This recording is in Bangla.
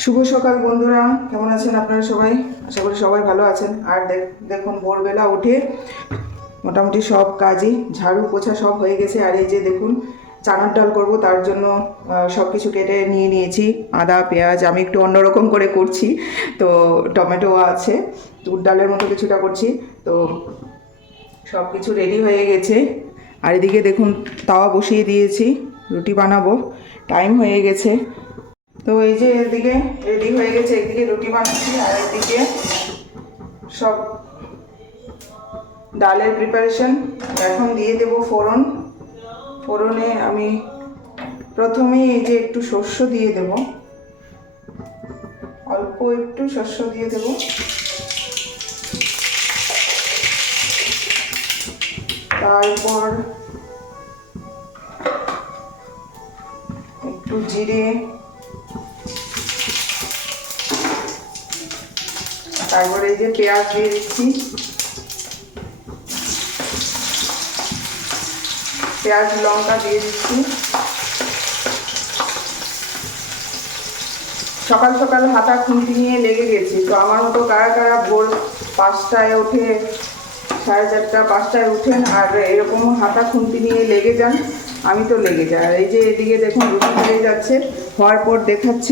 শুভ সকাল বন্ধুরা, কেমন আছেন আপনারা সবাই? আশা করি সবাই ভালো আছেন। আর দেখ- দেখুন, ভোরবেলা উঠে মোটামুটি সব কাজই, ঝাড়ু পোছা সব হয়ে গেছে। আর এই যে দেখুন, চানার ডাল করব, তার জন্য সব কিছু কেটে নিয়ে নিয়েছি। আদা, পেঁয়াজ, আমি একটু অন্যরকম করে করছি। তো টমেটো আছে, দুধ ডালের মতো কিছুটা করছি। তো সব কিছু রেডি হয়ে গেছে। আর এদিকে দেখুন, তাওয়া বসিয়ে দিয়েছি, রুটি বানাবো। টাইম হয়ে গেছে। তো এই যে এদিকে রেডি হয়ে গেছে, একদিকে রুটি বানাচ্ছি আর একদিকে সব ডালের প্রিপারেশন এখন দিয়ে দেব ফোড়ন। ফোড়নে আমি প্রথমেই এই যে একটু শস্য দিয়ে দেব। অল্প একটু শস্য দিয়ে দেব। তারপর একটু জিরে তারপরে এই যে পেঁয়াজ দিয়ে দিচ্ছি। পেঁয়াজ, লঙ্কা দিয়ে দিচ্ছি। সকাল সকাল হাতা খুন্তি নিয়ে লেগে গেছি। তো আমার মতো কারা কারা ভোর পাঁচটায় ওঠে, সাড়ে চারটা, পাঁচটায় উঠেন আর এরকম হাতা খুন্তি নিয়ে লেগে যান, আমি তো লেগে যাই। এই যে এদিকে দেখুন রুটি হয়ে যাচ্ছে, হওয়ার পর দেখাচ্ছি।